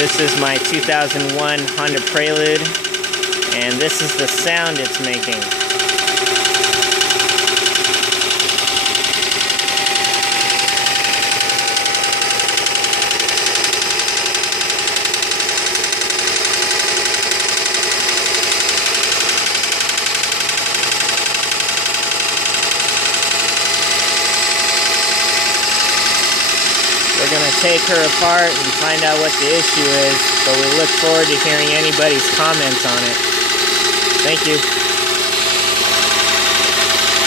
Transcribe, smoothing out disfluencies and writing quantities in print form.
This is my 2001 Honda Prelude, and this is the sound it's making. We're going to take her apart and find out what the issue is, but we look forward to hearing anybody's comments on it. Thank you.